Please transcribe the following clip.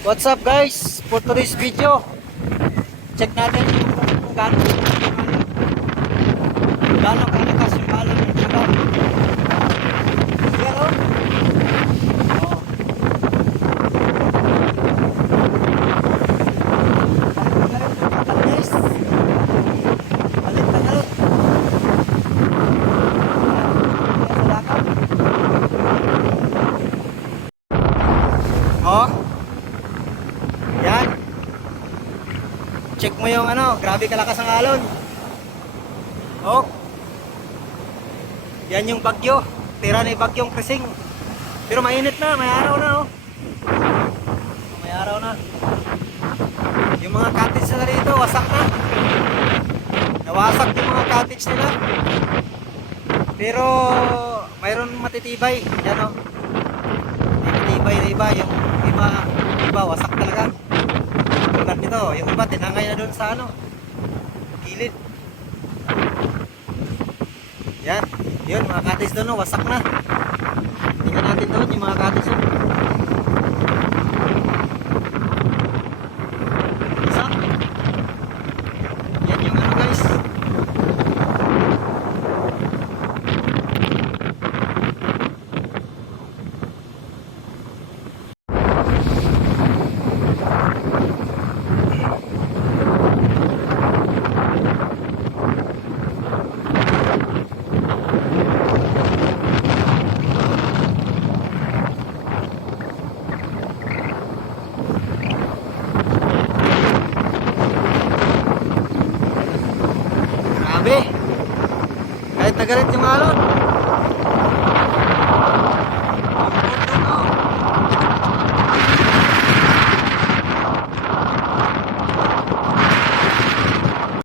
What's up guys? For today's video, check natin kung gaano kalakas yung alon ng sabaw. Yan o. Oh. Guys, balik na galot. Oh. Yan. Check mo yung grabe kalakas ang alon. Oh. Yan yung bagyo. Tira na yung bagyong Krising. Pero mainit na, may araw na oh. May araw na. Yung mga cottage na dito, wasak na. Nawasak yung mga cottage nila. Pero mayroon matitibay. Yan oh. Matitibay na iba. Yung iba wasak talaga. Tulad nito, yung iba tinangay na doon sa gilid. Yan, yun mga cottage doon, wasak na. Tingnan natin doon yung mga cottage doon. Wasak. Yan yung guys. Grabe. Kahit nagalit yung alon.